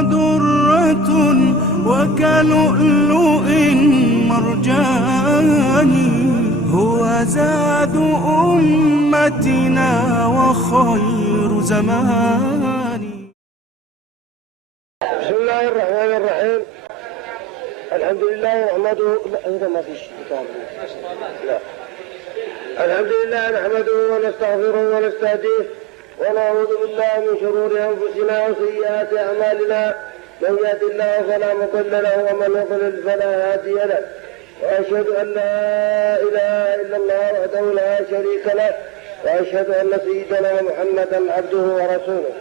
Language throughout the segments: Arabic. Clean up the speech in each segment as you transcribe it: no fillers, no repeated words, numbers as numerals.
درة وكلؤلؤ مرجاني، هو زاد أمتنا وخير زماني. بسم الله الرحمن الرحيم. الحمد لله نحمده. لا ما فيش كتاب. لا. الحمد لله نحمده ونستغفره ونستهديه ونعوذ بالله من شرور انفسنا وسيئات اعمالنا، من يهد الله فلا مضل له ومن يضلل فلا هادي له، واشهد ان لا اله الا الله وحده لا شريك له، واشهد ان سيدنا محمدا عبده ورسوله.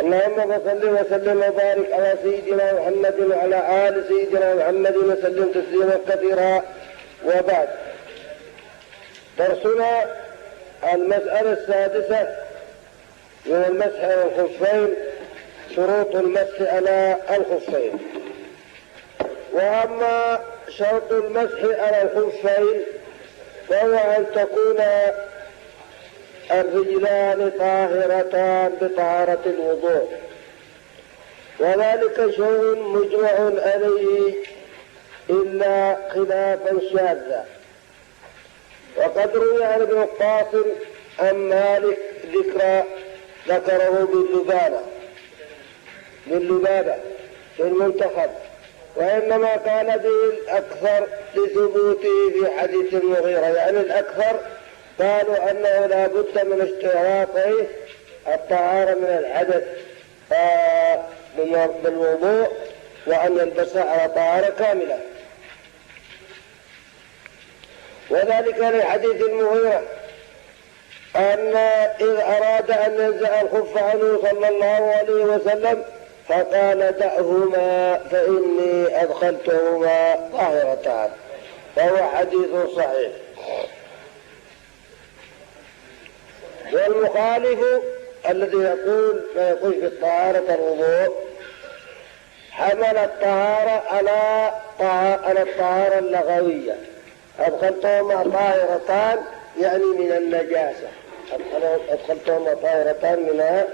اللهم صل وسلم وبارك على سيدنا محمد وعلى آل سيدنا محمد وسلم تسليما كثيرا. وبعد، درسنا المسألة السادسة من المسح على الخفين، شروط المسح على الخفين. وأما شرط المسح على الخفين فهو أن تكون الرجلان طاهرتان بطهارة الوضوء، وذلك شيء مجمع عليه إلا خلافا شاذا. وقد روي عن ابن القاسم عن مالك ذكره باللبابة في المنتخب، وإنما قال به الأكثر لثبوته في حديث المغيرة، يعني الأكثر قالوا أنه لا بد من اشتراطه الطهارة من الحدث بالوضوء، وأن يلبس على طهارة كاملة، وذلك لحديث المغيرة أن إذ أراد أن ينزع الخف عنه صلى الله عليه وسلم فقال دعهما فإني أدخلتهما طاهرتان، فهو حديث صحيح. والمخالف الذي يقول ما يقول في الطهارة الوضوء حمل الطهارة على الطهارة اللغوية، أدخلتهما طاهرتان يعني من النجاسة، أدخلتهما طاهرتان من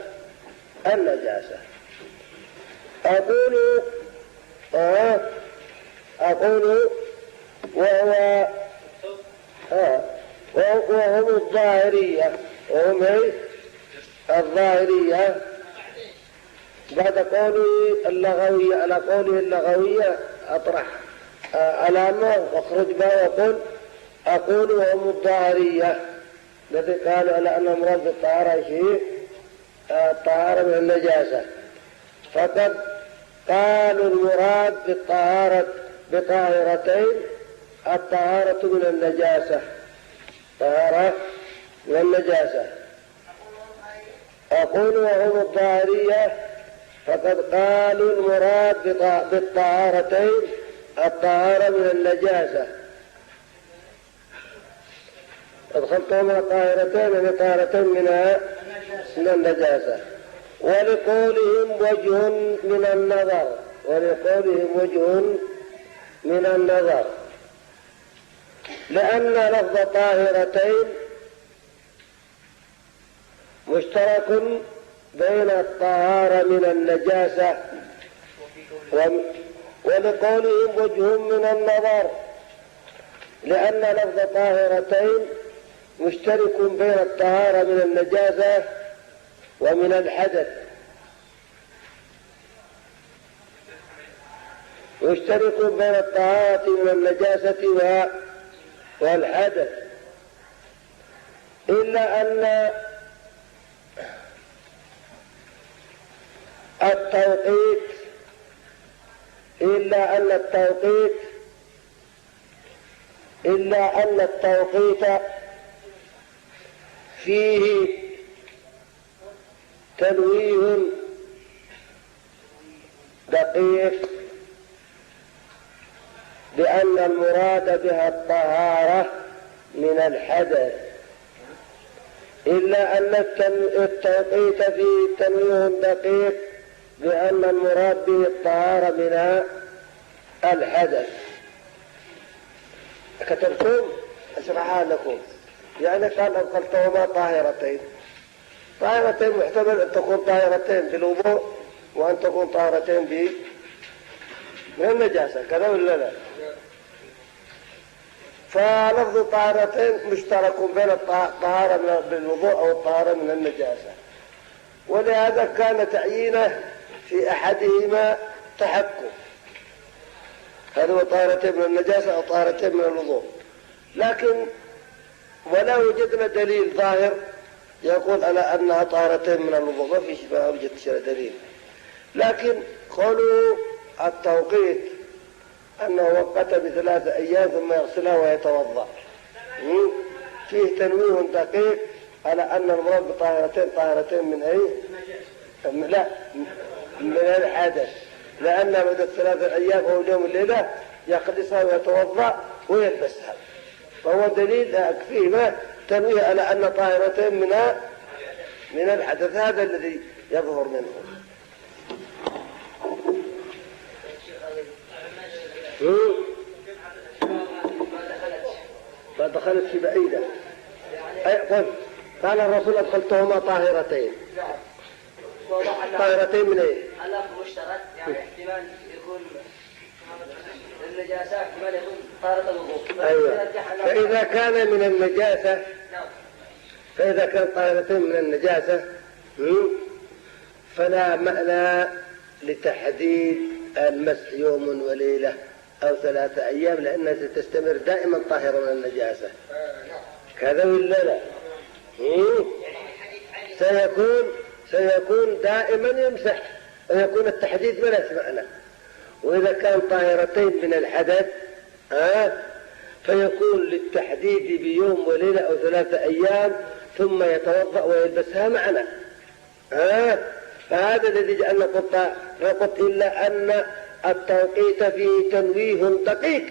النجاسة. أقول وهم الظاهرية، وهم الظاهرية بعد قوله اللغوية على قوله اللغوية أطرح علامة واخرج بها وقل أقول وهم الظاهرية الذي قالوا على أن المراد بالطهارة شيء الطهارة من النجاسة، فقد قالوا المراد بطاهرتين الطهارة من النجاسة، طهارة من النجاسة. أقول وهم الظاهرية فقد قالوا المراد بالطهارتين الطهارة من النجاسة، أدخلتهما طاهرتين يعني طهارتين من النجاسة. ولقولهم وجه من النظر لأن لفظ طاهرتين مشترك بين الطهارة من النجاسة، ولقولهم وجه من النظر لأن لفظ طاهرتين مشترك بين الطهارة من النجاسة ومن الحدث، مشترك بين الطهارة من النجاسة والحدث، إلا أن التوقيت فيه تنويه دقيق بأن المراد بها الطهارة من الحدث، إلا أن التوقيت فيه تنويه دقيق بأن المراد به الطهارة من الحدث. كتبتم أشرحها لكم، يعني قال أدخلتهما طاهرتين محتمل أن تكون طاهرتين بالوضوء وأن تكون طهارتين من النجاسة، كذا ولا لا؟ فلفظ طهارتين مشترك بين الطهارة بالوضوء أو الطهارة من النجاسة، ولهذا كان تعيينه في أحدهما تحكم، هل هو طهارتين من النجاسة أو طهارتين من الوضوء. لكن ولا وجدنا دليل ظاهر يقول على أنها طهارتين من الوضوء، ما وجدت دليل. لكن قالوا التوقيت أنه وقت ب3 أيام ثم يغسلها ويتوضأ، فيه تنويه دقيق على أن المراد بطهارتين من أي؟ لا، من الحدث، لأن مدة 3 أيام أو يوم الليلة يقدسها ويتوضأ ويلبسها، فهو دليل فيه تنويه على أن طهارتين من الحدث، هذا الذي يظهر منه. ما دخلت في بعيدة، قال الرسول أدخلتهما طاهرتين. طاهرتين من ايه؟ اللفظ مشترك، يعني احتمال يكون النجاسة، احتمال يكون طهارة الوضوء. أيوة. فإذا كان من النجاسة، فإذا كان طاهرتين من النجاسة فلا معنى لتحديد المسح يوم وليلة أو 3 أيام، لأنها ستستمر دائما طاهرة من النجاسة، كذا ولا لا؟ سيكون دائما يمسح، ويكون التحديد ملأ معنى. وإذا كان طاهرتين من الحدث فيكون للتحديد بيوم وليلة أو 3 أيام ثم يتوضأ ويلبسها معنى. فهذا الذي جعلنا قلت إلا أن التوقيت فيه تنويه دقيق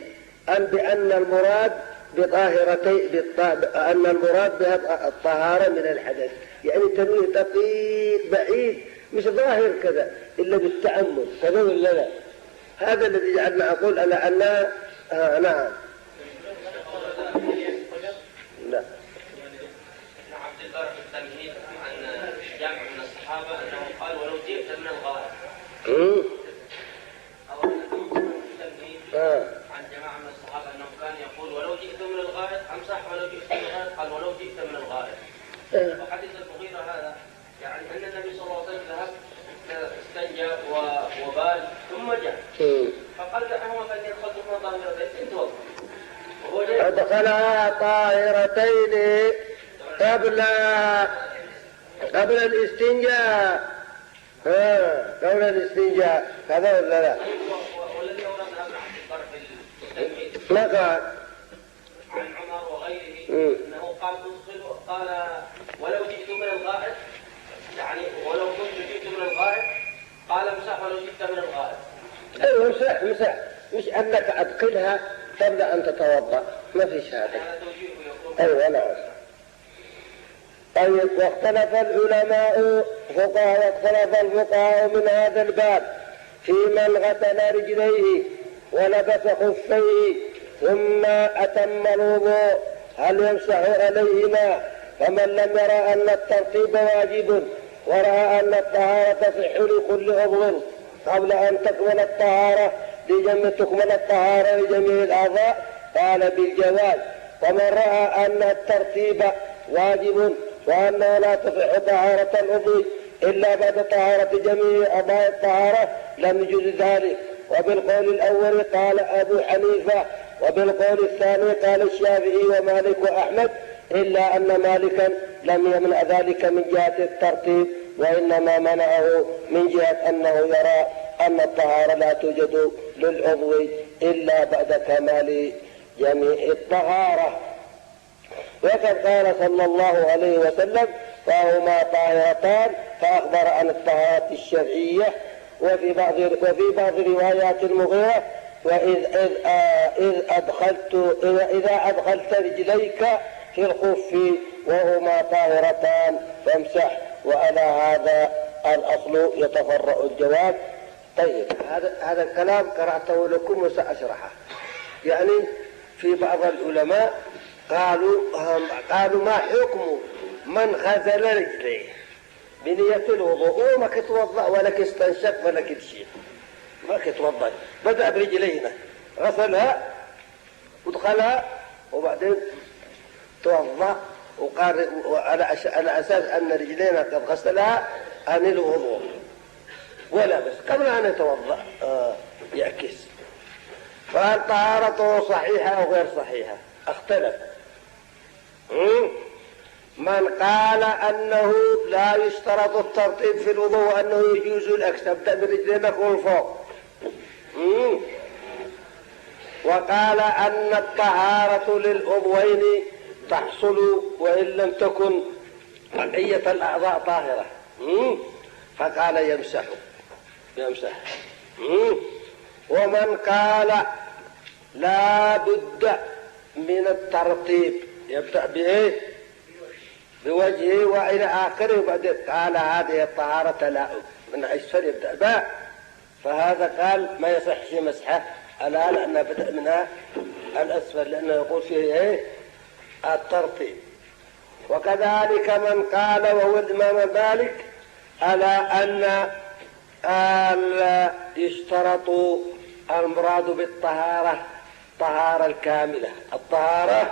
بأن المراد أن المراد بها الطهارة من الحدث، يعني تنويه دقيق بعيد، مش ظاهر كذا إلا بالتأمل، كذا ولا لا؟ هذا الذي جعلنا أقول على أن نعم. لا. عبد البر في التمهيد عن جامع من الصحابة أنه قال ولو جئت من الغائط. أو التمهيد عن جماعة من الصحابة أنه كان يقول ولو جئت من الغائط أمسح، ولو جئت من الغائط قال ولو جئت من الغائط. وحديث المغيرة هذا يعني أن النبي صلى الله عليه وسلم ذهب استنجى وبال ثم جاء، فقال لهم فإني أدخلتهما طاهرتين توضأ، أدخلها طاهرتين قبل الاستنجاء، قبل الاستنجاء، كذا ولا لا؟ والذي أوردها ابن عبد البر في التمهيد ما قال؟ عن عمر وغيره أنه قال ولو جئت من الغائط، يعني ولو كنت جئت من الغائط قال امسح ولو جئت من الغائط. ايوه امسح، مش انك ادخلها قبل ان تتوضا، ما فيش هذا. هذا توجيهه يقول. ايوه نعم. طيب، واختلف العلماء واختلف الفقهاء من هذا الباب في من غسل رجليه ولبس خفيه ثم اتم الوضوء هل يمسح عليهما؟ فمن لم يرى ان الترتيب واجب ورأى أن الطهارة تصح لكل عضو قبل أن تكمل الطهارة لجميع الأعضاء قال بالجواز. ومن رأى أن الترتيب واجب وأنه لا تصح طهارة العضو إلا بعد طهارة جميع أعضاء الطهارة لم يجوز ذلك. وبالقول الأول قال أبو حنيفة، وبالقول الثاني قال الشافعي ومالك وأحمد، إلا أن مالكا لم يمنع ذلك من جهة الترتيب، وإنما منعه من جهة أنه يرى أن الطهارة لا توجد للعضو إلا بعد كمال جميع الطهارة. وقد قال صلى الله عليه وسلم فهما طاهرتان، فأخبر عن الطهارة الشرعية. وفي بعض روايات المغيرة إذا أدخلت رجليك في الخف وهما طاهرتان فامسح. وعلى هذا الأصل يتفرع الجواب. طيب، هذا الكلام قرأته لكم وسأشرحه. يعني في بعض العلماء قالوا ما حكم من غسل رجليه؟ بنية الوضوء، وما كتوضأ ولا كستنشق ولا كتشيء، ما كتوضأ. بدأ برجلينا، غسلها ودخلها وبعدين توضأ، وقال على أساس أن رجلينا قد غسلها عن الوضوء، ولا بس قبل أن يتوضأ يعكس. فهل طهارته صحيحة أو غير صحيحة؟ اختلف. من قال أنه لا يشترط الترتيب في الوضوء وأنه يجوز الأكس، تبدأ برجلينك والفوق. وقال أن الطهارة للعضوين تحصل وإن لم تكن بقية الأعضاء طاهرة. فقال يمسح. ومن قال لا بد من الترتيب، يبدأ بإيه؟ بوجهه وإلى آخره، وبعدين قال هذه الطهارة لا من أسفل يبدأ باء، فهذا قال ما يصحش مسحه ألا لأنه بدأ منها الأسفل، لأنه يقول فيه إيه؟ الترتيب. وكذلك من قال وهو الإمام مالك ألا أن يشترط المراد بالطهارة الطهارة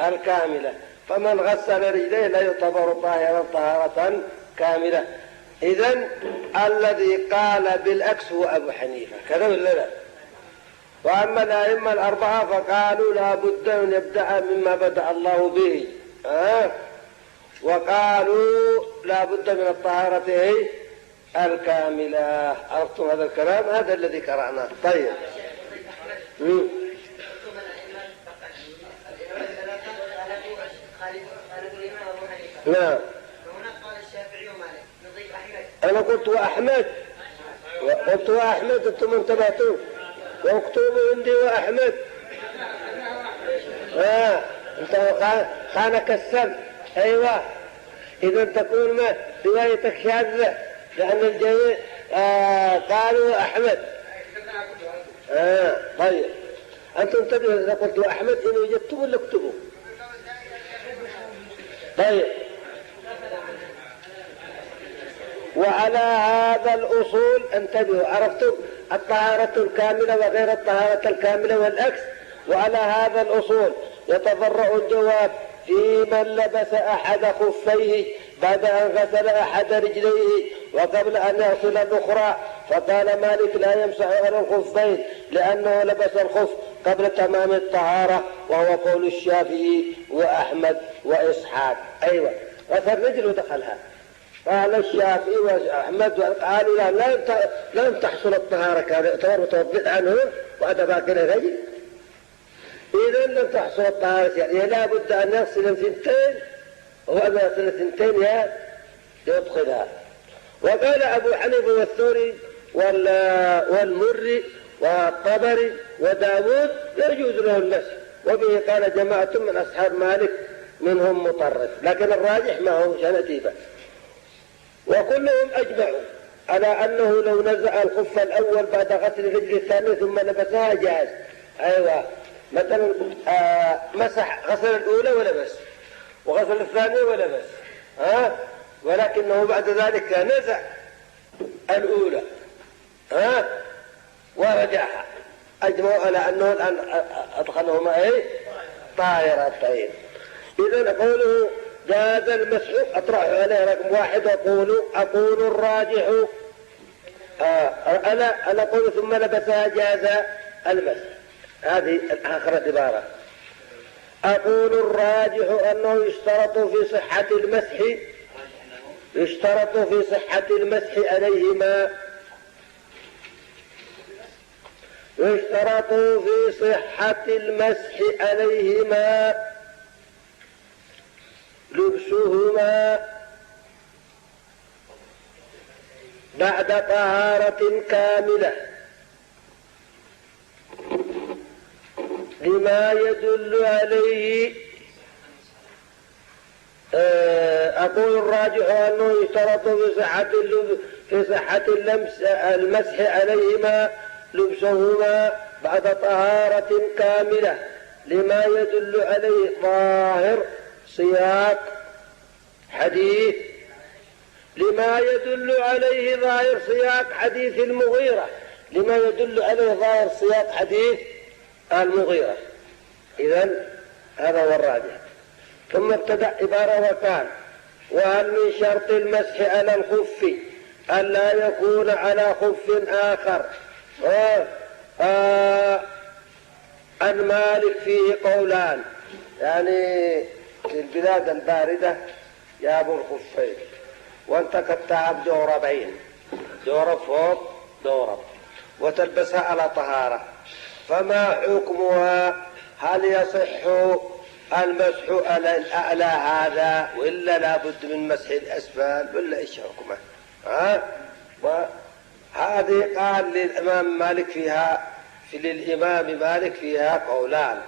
الكاملة، فمن غسل رجليه لا يعتبر طاهرا طهارة كاملة. إذن الذي قال بالعكس هو أبو حنيفة، كذا ولا لا؟ وأما الأئمة الأربعة فقالوا لا بد أن يبدأ مما بدأ الله به، وقالوا لا بد من الطهارة الكاملة. عرفتم هذا الكلام؟ هذا الذي قرأناه. طيب. نعم. وهناك قال الشافعي ومالك، نضيف أحمد. أنا قلت وأحمد، أنتم انتبهتوا، واكتبوا عندي وأحمد. أنت خانك السم. أيوة، إذا تكون ما روايتك شاذة، لأن الجميع قالوا أحمد. طيب، أنتم انتبهوا، إذا قلت أحمد إن وجدتم ولا اكتبوا. طيب، وعلى هذا الأصول انتبهوا، عرفتم الطهارة الكاملة وغير الطهارة الكاملة والعكس. وعلى هذا الأصول يتضرع الجواب في من لبس أحد خفيه بعد أن غسل أحد رجليه وقبل أن يغسل الأخرى. فقال مالك لا يمسح على الخفين لأنه لبس الخف قبل تمام الطهارة، وهو قول الشافعي وأحمد وإسحاق. أيوة، غسل رجل ودخلها. قال الشافعي وأحمد قالوا لم تحصل الطهارة، كان يعتبر متوضئ عنه وأتى باقي الرجل. إذا لم تحصل الطهارة، يعني لا بد أن يغسل الثنتين، وأن يغسل الثنتين يدخلها. وقال أبو حنيفة والثوري والمري والطبري وداود يجوز له المسح، وبه قال جماعة من أصحاب مالك منهم مطرف، لكن الراجح ما هو شنتيبة. وكلهم أجمعوا على أنه لو نزع الخف الأول بعد غسل الرجل الثاني ثم لبسها جاز. أيوة، مثلا مسح غسل الأولى ولبس، وغسل الثانية ولبس، ولكنه بعد ذلك نزع الأولى ورجعها، أجمعوا على أنه الآن أدخلهما طاهرتين. إذن قوله جاز المسح أطرح عليه رقم 1. أقول الراجح أنا أقول ثم لبسها جاز المسح، هذه آخر عبارة. أقول الراجح أنه يشترط في صحة المسح عليهما لبسهما بعد طهارة كاملة لما يدل عليه. أقول الراجح أنه يشترط في صحة المسح عليهما لبسهما بعد طهارة كاملة لما يدل عليه ظاهر سياق حديث لما يدل عليه ظاهر سياق حديث المغيرة، لما يدل عليه ظاهر سياق حديث المغيرة. إذن هذا هو الراجح. ثم ابتدأ عبارة وقال: وهل من شرط المسح على الخف ألا يكون على خف آخر؟ عن مالك فيه قولان، يعني في البلاد الباردة جابوا الخفين وانت قطعها بجوربين، جورب فوق جورب، وتلبسها على طهارة، فما حكمها؟ هل يصح المسح على الأعلى هذا وإلا لابد من مسح الأسفل ولا إيش حكمه؟ وهذه قال للإمام مالك فيها، للإمام مالك فيها قولان،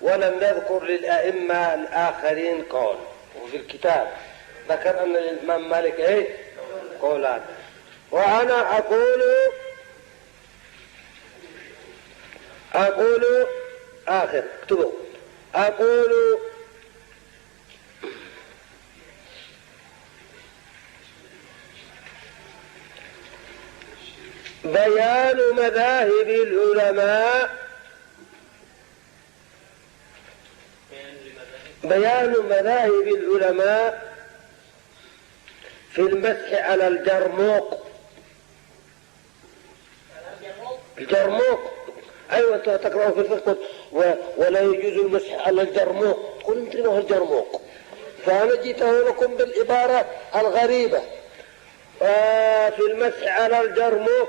ولم يذكر للأئمة الآخرين قول. وفي الكتاب ذكر أن للإمام مالك قولان. وأنا أقول آخر اكتبوا، أقول بيان مذاهب العلماء، بيان مذاهب العلماء في المسح على الجرموق. الجرموق أيوة أنت تقرأه في الفقه ولا يجوز المسح على الجرموق، تقول أنت ما هو الجرموق؟ فأنا جيت لكم بالعبارة الغريبة في المسح على الجرموق،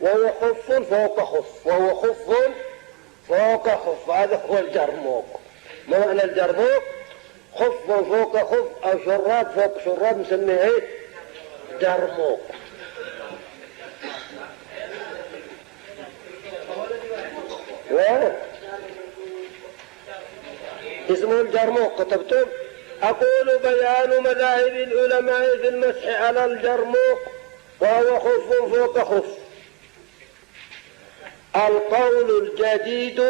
وهو خف فوق خف، وهو خف فوق خف، هذا هو الجرموق. ما معنى الجرموق؟ خف فوق خف أو شراب فوق شراب نسميه جرموق. اسمه الجرموق كتبتم. أقول بيان مذاهب العلماء في المسح على الجرموق وهو خف فوق خف. القول الجديد،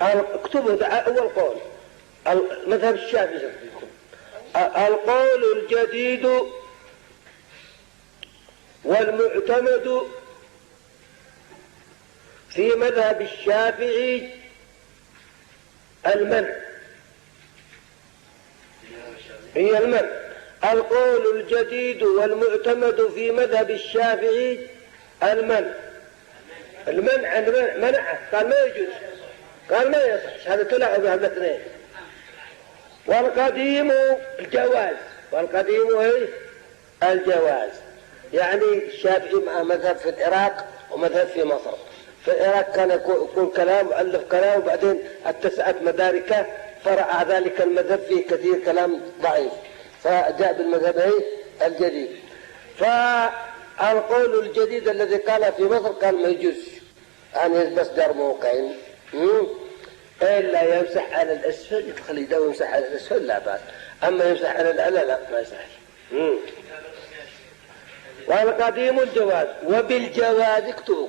اكتبوا أول قول مذهب الشافعي، القول الجديد والمعتمد في مذهب الشافعي المنع، هي المنع. القول الجديد والمعتمد في مذهب الشافعي المنع. المنع منعه، قال ما يجوز، قال ما يصح، هذا تلاعب بهذا الاثنين. والقديم الجواز، والقديم الجواز، يعني الشافعي مع مذهب في العراق ومذهب في مصر. في العراق كان يقول كلام وألف كلام، وبعدين اتسعت مداركه فرع ذلك المذهب فيه كثير كلام ضعيف، فجاء بالمذهب الجديد. فالقول الجديد الذي قال في مصر قال ما يجوز أن يلبس جرموقين إلا يمسح على الأسفل، يدخل يده ويمسح على الأسفل لا بأس، أما يمسح على الأعلى لا ما يصح. والقديم الجواز، وبالجواز اكتبوا،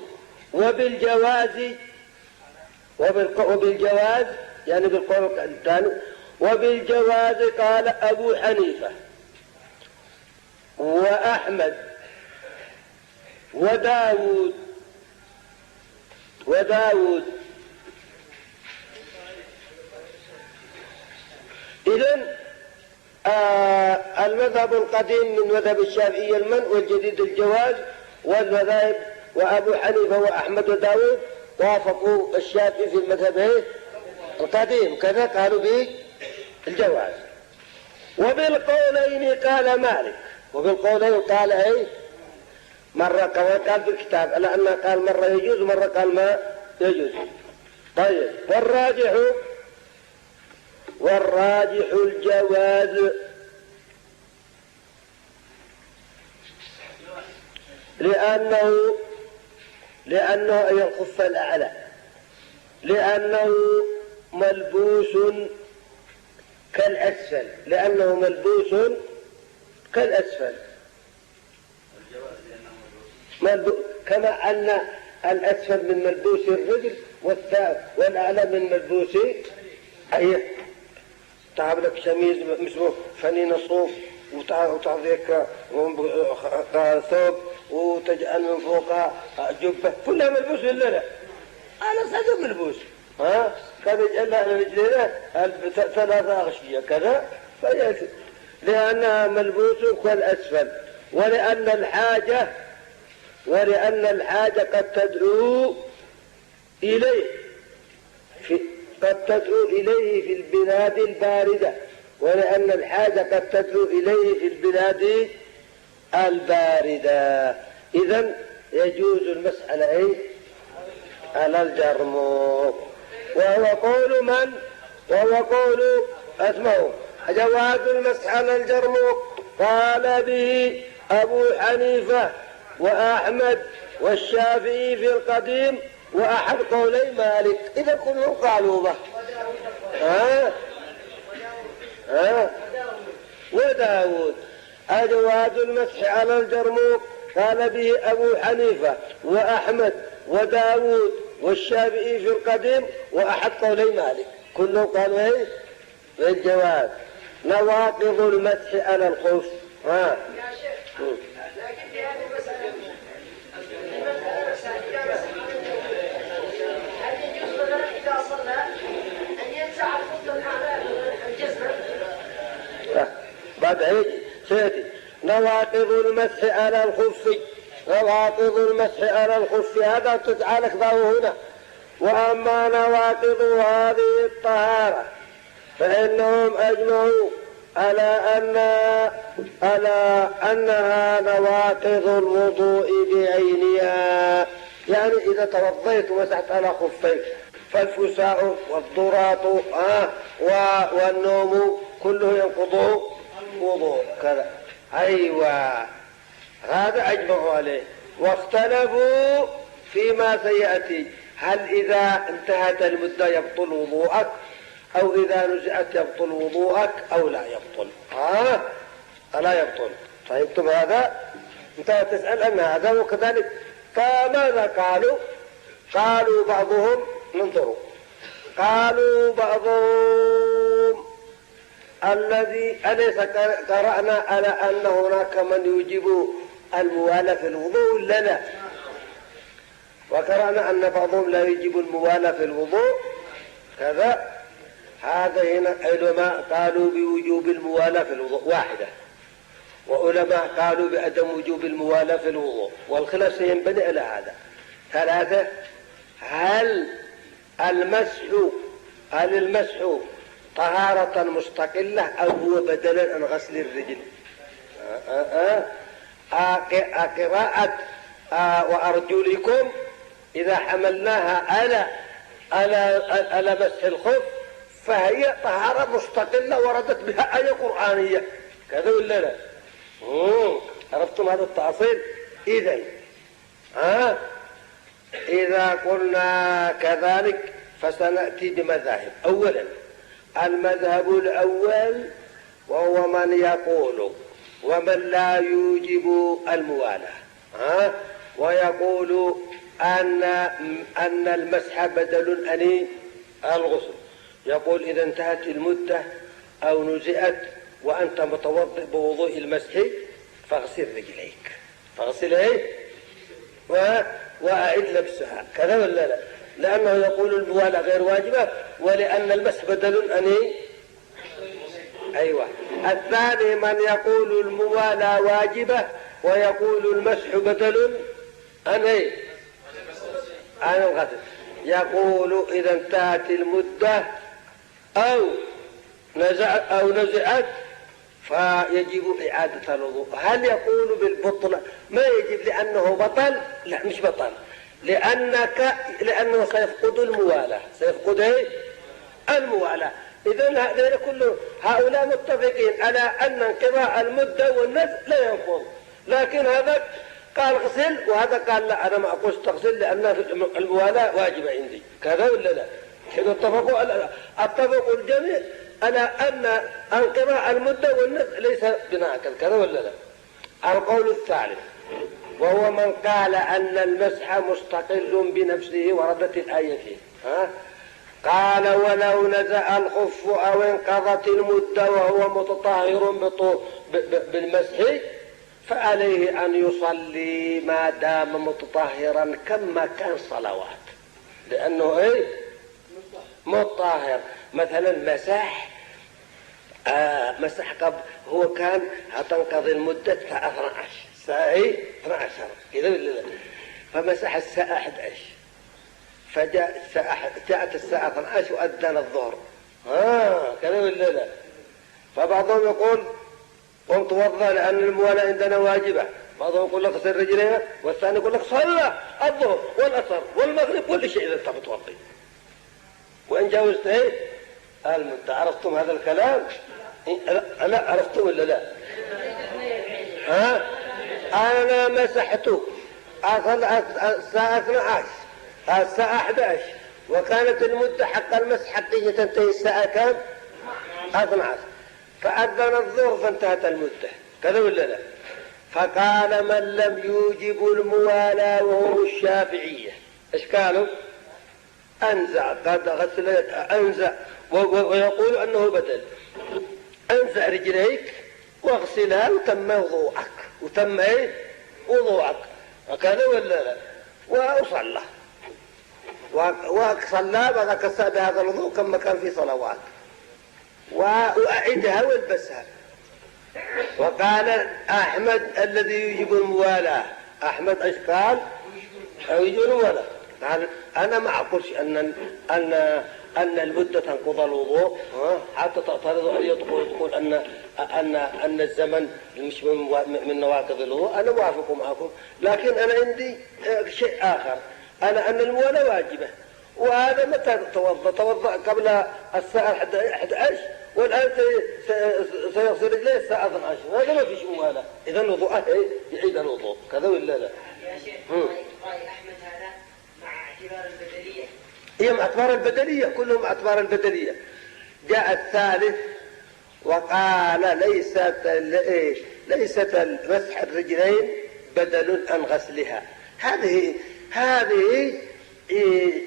وبالجواز يعني بالقول الثاني، وبالجواز قال أبو حنيفة وأحمد وداود إذن المذهب القديم من مذهب الشافعي المنع، والجديد الجواز، والمذاهب وأبو حنيفة وأحمد وداود وافقوا الشافعي في المذهب القديم، كذا قالوا به الجواز. وبالقولين قال مالك، وبالقولين قال مرة قال في الكتاب على أنه قال مرة يجوز ومرة قال ما يجوز. طيب والراجح الجواز، لأنه أي الخف الأعلى، لأنه ملبوس كالأسفل، لأنه ملبوس كالأسفل، كما أن الأسفل من ملبوس الرجل والأعلى من ملبوس تعب لك شميز اسمه فنين صوف وتعطيك ثوب وتجعل من فوقها جبة كلها ملبوس ولا لا؟ على صدر ملبوس. كان يجعل لها رجلينا 3 أغشية كذا لأنها ملبوس كالأسفل، ولأن الحاجة قد تدعو إليه في البلاد الباردة، ولأن الحاجة قد تدعو إليه في البلاد الباردة. إذن يجوز المسح على إيه؟ على الجرموق. وهو قول اسمعوا جواز المسح على الجرموق قال به أبو حنيفة وأحمد والشافعي في القديم وأحد قولي مالك. إذا كلهم قالوا به. وداود جواز المسح على الجرموق قال به أبو حنيفة وأحمد وداود والشافعي في القديم وأحد قولي مالك. كلهم قالوا ايه بالجواز. نواقض المسح على الخف. يا شيخ لكن في هذه المسألة هل يجوز مثلا إذا صلى أن ينزع الخف على الجزمة؟ بعد هيك سيدي نواقض المسح على الخف. نواقض المسح على الخف هذا تجعلك ضعه هنا. وأما نواقض هذه الطهارة فإنهم أجمعوا على أنها نواقض الوضوء بعينها. يعني إذا توضيت ومسحت على خفيك فالفساء والضراط والنوم كله ينقض وضوء كذا. أيوة هذا أجمعوا عليه. واختلفوا فيما سيأتي هل إذا انتهت المدة يبطل وضوءك أو إذا نزعت يبطل وضوءك أو لا يبطل. لا يبطل. فهمتم هذا؟ انت تسأل عن هذا. وكذلك فماذا قالوا بعضهم ننظروا. قالوا بعضهم الذي أليس قرأنا على أن هناك من يجب الموالاة في الوضوء ولا لا؟ وقرأنا أن بعضهم لا يجب الموالاة في الوضوء كذا. هذا هنا علماء قالوا بوجوب الموالاة في الوضوء واحدة، وعلماء قالوا بعدم وجوب الموالاة في الوضوء، والخلاف سينبني على هذا. 3 هل المسح طهارة مستقلة أو هو بدلا عن غسل الرجل؟ قراءة وأرجلكم إذا حملناها على مسح الخف فهي طهارة مستقلة وردت بها آية قرآنية كذا ولا لا؟ عرفتم هذا التأصيل؟ إذا قلنا كذلك فسنأتي بمذاهب. أولا المذهب الأول وهو من يقول ومن لا يوجب الموالاة ويقول أن المسح بدل عن الغسل. يقول إذا انتهت المدة أو نزئت وأنت متوضئ بوضوء المسح فاغسل رجليك، وأعد لبسها كذا ولا لا؟ لأنه يقول الموالاة غير واجبة ولأن المسح بدل عن أيوة. الثاني من يقول الموالاة واجبة ويقول المسح بدل عن الغسل. يقول إذا انتهت المدة أو نزعت فيجب إعادة الوضوء. هل يقول بالبطل؟ ما يجب لأنه بطل؟ لا مش بطل، لأنه سيفقد الموالاة. الموالاة. إذن هذول كله هؤلاء متفقين على أن انقضاء المدة والنزع لا ينقض، لكن هذا قال اغسل وهذا قال لا أنا ما أقول تغسل لأن الموالاة واجبة عندي كذا ولا لا؟ إذا اتفقوا الجميع على أن انقضاء المدة والنزع ليس بناء كذا ولا لا؟ القول الثالث وهو من قال أن المسح مستقل بنفسه وردت الآية فيه. قال ولو نزع الخف أو انقضت المدة وهو متطهر بالمسح فعليه أن يصلي ما دام متطهرا كما كان صلوات، لأنه إيه متطهر. مثلا مسح قبل هو كان هتنقضي المدة 12 ساعة 12 كذا ولا فمسح الساعة 11 جاءت الساعة 12 وأذن الظهر كذا ولا لا. فبعضهم يقول قم توضأ لأن الموالاة عندنا واجبة، بعضهم يقول لك اغسل رجليها، والثاني يقول لك صلى الظهر والعصر والمغرب كل شيء إذا أنت بتوضي. وإن جاوزت إيه المدة. عرفتم هذا الكلام؟ لا عرفتم ولا لا؟ أنا مسحته الساعة 12 الساعة 11 وكانت المدة حق المسح حقيقة تنتهي الساعة كم؟ 12 فأذن الظهر فانتهت المدة كذا ولا لا؟ فقال من لم يوجب الموالاة وهم الشافعية ايش قالوا؟ انزع قد غسلت انزع ويقول انه بدل انزع رجليك واغسلها وتم وضوءك وتم ايه وضوءك وكذا ولا لا؟ وصلى وصلى بقى كسر بهذا الوضوء كما كان في صلوات وأعدها والبسها. وقال أحمد الذي يجب الموالاة، أحمد ايش قال؟ يجب الموالاة. قال أنا ما أقولش أن المدة تنقض الوضوء حتى تعترض علي تقول أن الزمن مش من نواقض الوضوء. أنا موافق معكم، لكن أنا عندي شيء آخر، أن الموالاة واجبة. وهذا متى توضأ قبل الساعة 11 والآن سيغسل رجليه الساعة 12. هذا ما فيش موالاة، إذا الوضوء يعيد الوضوء كذا ولا لا؟ يا شيخ رأي أحمد هذا مع اعتبار البدلية. هي مع اعتبار البدلية، كلهم مع اعتبار البدلية. جاء الثالث وقال ليست مسح الرجلين بدل عن غسلها. هذه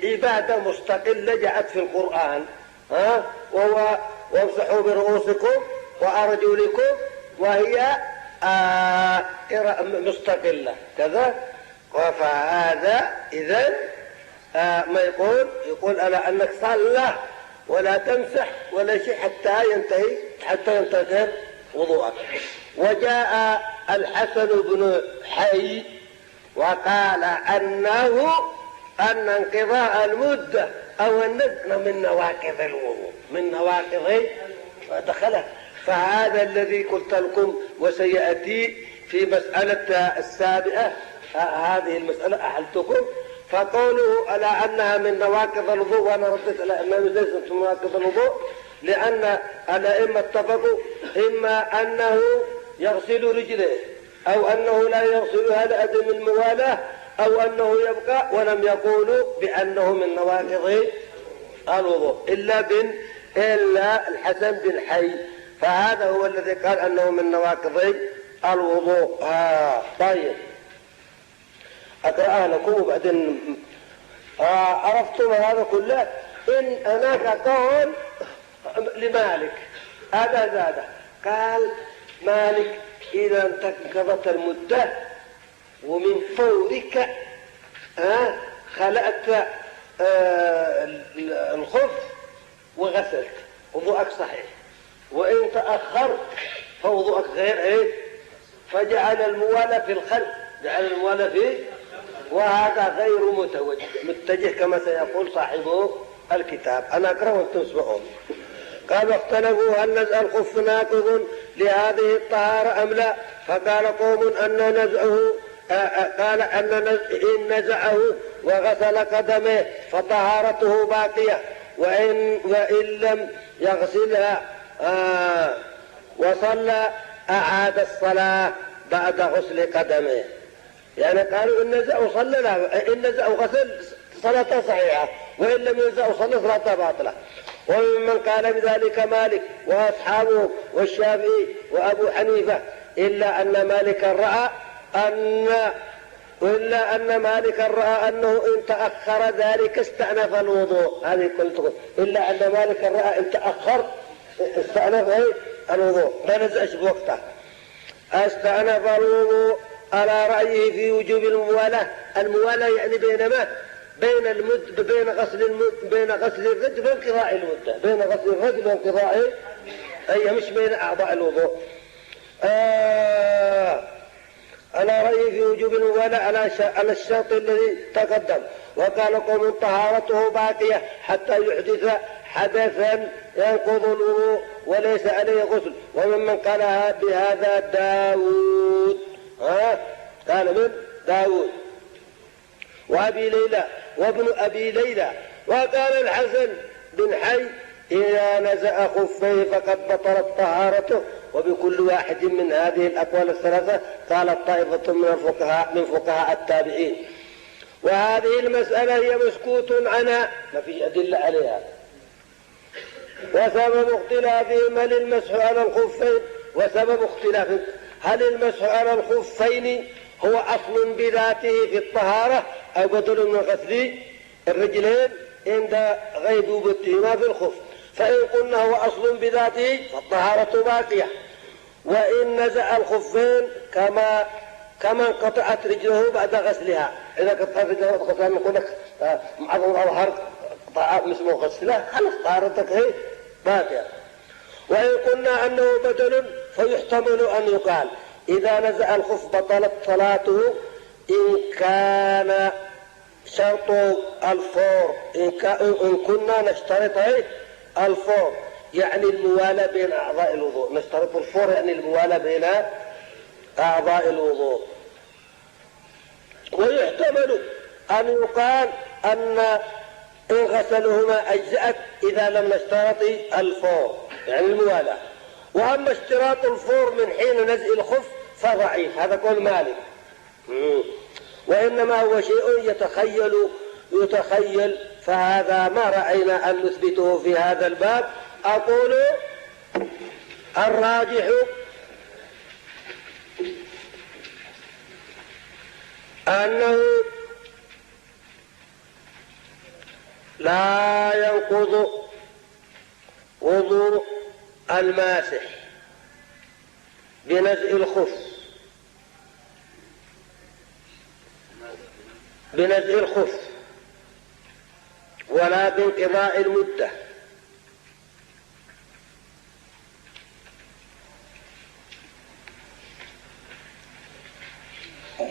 عبادة مستقلة جاءت في القرآن وهو وامسحوا برؤوسكم وأرجلكم وهي مستقلة كذا. فهذا إذن ما يقول ألا أنك صلى ولا تمسح ولا شيء حتى ينتهي وضوءك. وجاء الحسن بن حي وقال أن انقضاء المدة أو النزع من نواقض الوضوء، من نواقض دخله. فهذا الذي قلت لكم وسيأتي في مسألة السابقة، هذه المسألة أحلتكم. فقولوا ألا أنها من نواقض الوضوء، وأنا ردت على الإمام ليست من نواقض الوضوء، لأن الأئمة اتفقوا إما أنه يغسل رجليه أو أنه لا يغسلها لعدم الموالاة أو أنه يبقى، ولم يقولوا بأنه من نواقض الوضوء إلا الحسن بن حي. فهذا هو الذي قال أنه من نواقض الوضوء. طيب أقرأ لكم وبعدين عرفتم هذا كله. إن هناك قول لمالك هذا زاد، قال مالك إذا انقضت المدة ومن فورك خلأت الخف وغسلت وضوءك صحيح، وإن تأخرت فوضوءك غير فجعل الموالاة في الخلف، جعل الموالاة فيه، وهذا غير متجه كما سيقول صاحب الكتاب. أنا أقرأ وأنتم تسمعون. قال اختلفوا هل نزع الخف ناقض لهذه الطهارة أم لا؟ فقال قوم أن نزعه قال إن نزعه وغسل قدمه فطهارته باقية، وإن لم يغسلها وصلى أعاد الصلاة بعد غسل قدمه. يعني قالوا إن نزع وصلى لا، إن نزع وغسل صلاته صحيحة، وإن لم ينزع وصلى صلاته باطلة. وممن قال بذلك مالك وأصحابه والشافعي وأبو حنيفة، إلا أن مالكا رأى وإلا أن مالكا رأى أنه إن تأخر ذلك استأنف الوضوء. هذه قلت إلا أن مالكا رأى إن تأخر استأنف الوضوء ما نزعش بوقته. استأنف الوضوء على رأيه في وجوب الموالاة. الموالاة يعني بين غسل الرجل وانقضاء المدة، بين غسل الرجل وانقضاء أي مش بين أعضاء الوضوء. على رأيه في وجوب الموالاة على الشرط الذي تقدم. وقال قوم طهارته باقية حتى يحدث حدثا ينقض الوضوء وليس عليه غسل. وممن قال بهذا داود، قال من داود وأبي ليلى وابن أبي ليلى. وقال الحسن بن حي إذا نزع خفيه فقد بطلت طهارته. وبكل واحد من هذه الأقوال الثلاثة قالت طائفة من فقهاء التابعين. وهذه المسألة هي مسكوت عنها ما فيش أدلة عليها. وسبب اختلافهم هل المسح على الخفين، وسبب اختلاف هل المسح على الخفين هو أصل بذاته في الطهارة أو بدل من غسل الرجلين عند غيبوبتهما في الخف. فإن قلنا هو أصل بذاته فالطهارة باقية. وإن نزع الخفين كما انقطعت رجله بعد غسلها. إذا قطعت رجله غسلها نقول لك معظم الأظهر قطعات اسمه غسلها خلص طهارتك هي باقية. وإن قلنا أنه بدل فيحتمل أن يقال إذا نزع الخف بطلت صلاته إن كان شرط الفور إن كنا نشترط الفور يعني الموالاة بين أعضاء الوضوء. نشترط الفور يعني الموالاة بين أعضاء الوضوء. ويحتمل أن يقال أن إن غسلهما أجزأت إذا لم نشترط الفور يعني الموالاة. وأما اشتراط الفور من حين نزع الخف فضعيف. هذا قول مالك. وإنما هو شيء يتخيل فهذا ما رأينا أن نثبته في هذا الباب. أقول الراجح أنه لا ينقض وضوء الماسح بنزع الخف ولا بانقضاء المدة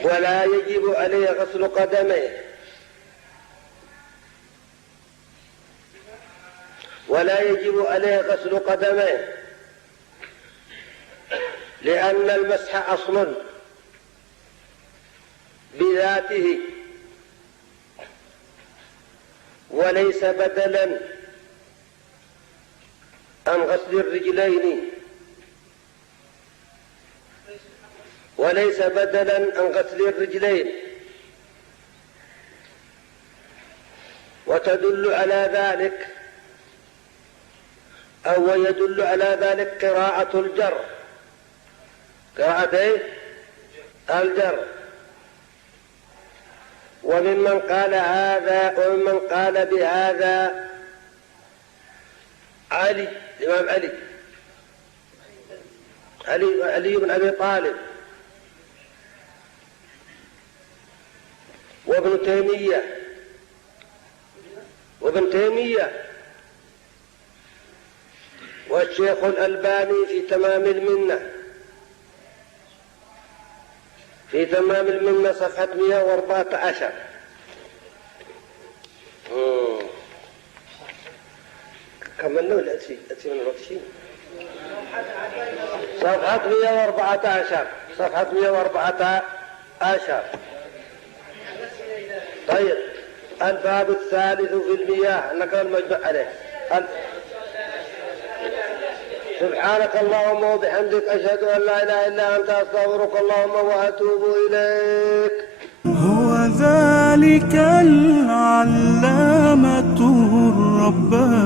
ولا يجب عليه غسل قدميه لأن المسح أصل بذاته وليس بدلا عن غسل الرجلين وتدل على ذلك أو يدل على ذلك قراءة الجر. وممن قال بهذا الإمام علي بن أبي طالب وابن تيمية والشيخ الألباني في تمام المنة صفحة 114. كملنا ولا أتي من الوقت شيء؟ صفحة 114. طيب الباب الثالث في المياه نقرأ المجمع عليه. سبحانك اللهم وبحمدك أشهد أن لا إله إلا أنت أستغفرك اللهم وأتوب إليك. هو ذلك العلامة الرباني